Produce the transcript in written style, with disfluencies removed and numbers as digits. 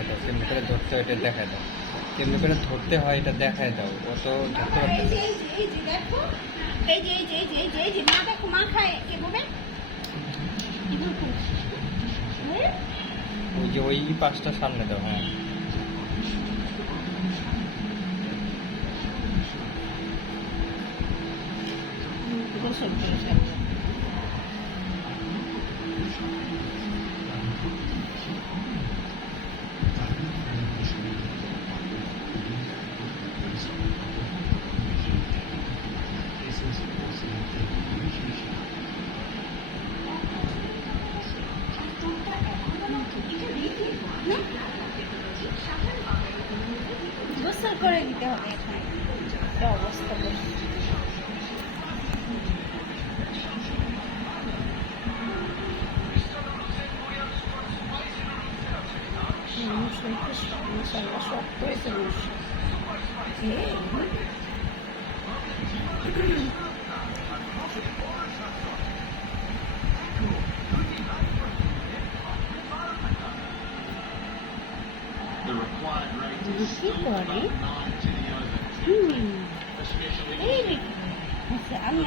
দেখায় দাও, কেমনি করে ধরতে হয় এটা দেখায় দাও, কেমনি করে ধরতে হয় এটা দেখায় দাও। ও তো ধরতে পারতেছে না। ওই যে ওই পাশটা সামনে দাও। হ্যাঁ, গোসল করে দিতে হবে এখন, একটা অবস্থা শক্ত হয়েছে কি করে এই আমি